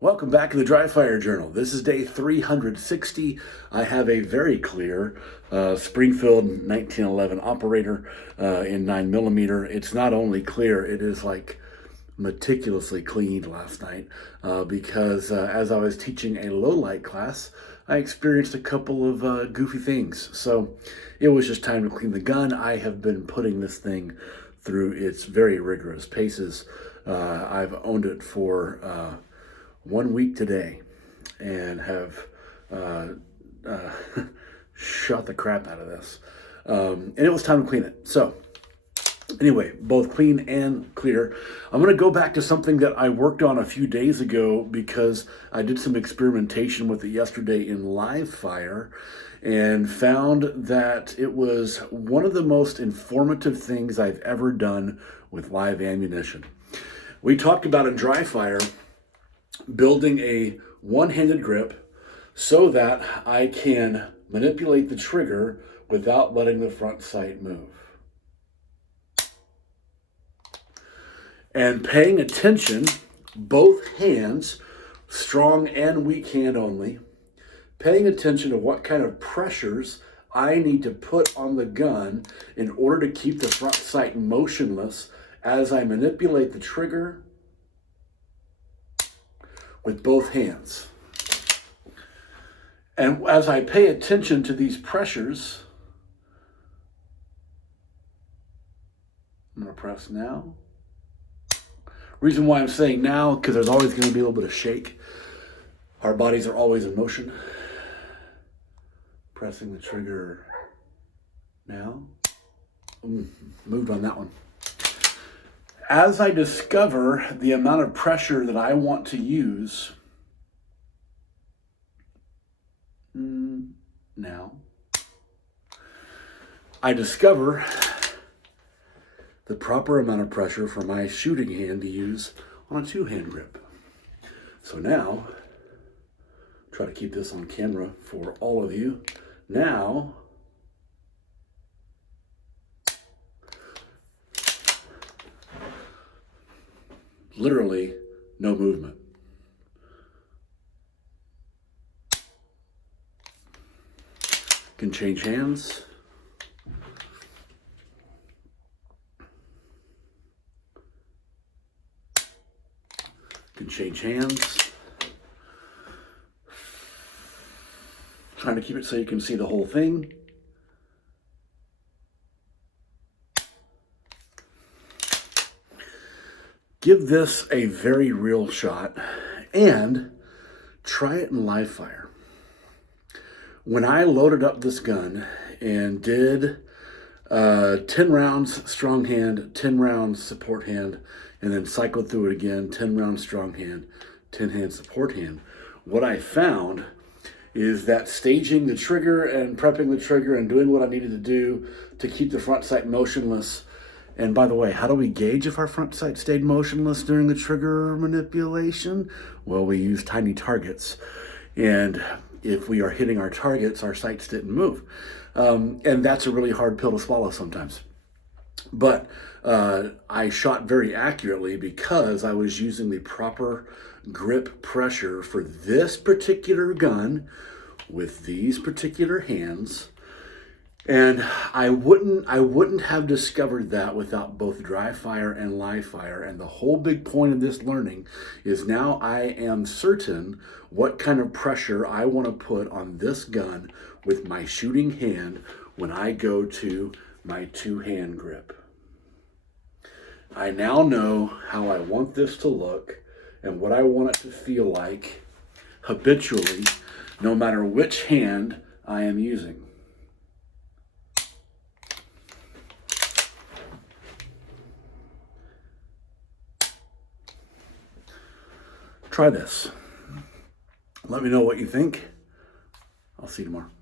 Welcome back to the Dry Fire Journal. This is day 360. I have a very clear Springfield 1911 operator in 9mm. It's not only clear, it is like meticulously cleaned last night because as I was teaching a low light class, I experienced a couple of goofy things. So it was just time to clean the gun. I have been putting this thing through its very rigorous paces. I've owned it for 1 week today and have uh, uh, shot the crap out of this. And it was time to clean it. So anyway, both clean and clear. I'm going to go back to something that I worked on a few days ago because I did some experimentation with it yesterday in live fire and found that it was one of the most informative things I've ever done with live ammunition. We talked about in dry fire building a one-handed grip so that I can manipulate the trigger without letting the front sight move. And paying attention, both hands, strong and weak hand only, paying attention to what kind of pressures I need to put on the gun in order to keep the front sight motionless as I manipulate the trigger with both hands. And as I pay attention to these pressures, I'm going to press now. Reason why I'm saying now, because there's always going to be a little bit of shake. Our bodies are always in motion. Pressing the trigger now. Moved on that one. As I discover the amount of pressure that I want to use, now, I discover the proper amount of pressure for my shooting hand to use on a two-hand grip. So now, try to keep this on camera for all of you. Now, literally no movement. Can change hands. Can change hands. Trying to keep it so you can see the whole thing. Give this a very real shot and try it in live fire. When I loaded up this gun and did 10 rounds strong hand, 10 rounds support hand, and then cycled through it again, 10 rounds strong hand, 10 hand support hand, what I found is that staging the trigger and prepping the trigger and doing what I needed to do to keep the front sight motionless. And by the way, how do we gauge if our front sight stayed motionless during the trigger manipulation? Well, we use tiny targets. And if we are hitting our targets, our sights didn't move. And that's a really hard pill to swallow sometimes. But I shot very accurately because I was using the proper grip pressure for this particular gun with these particular hands. And I wouldn't have discovered that without both dry fire and live fire. And the whole big point of this learning is now I am certain what kind of pressure I want to put on this gun with my shooting hand when I go to my two-hand grip. I now know how I want this to look and what I want it to feel like habitually, no matter which hand I am using. Try this. Let me know what you think. I'll see you tomorrow.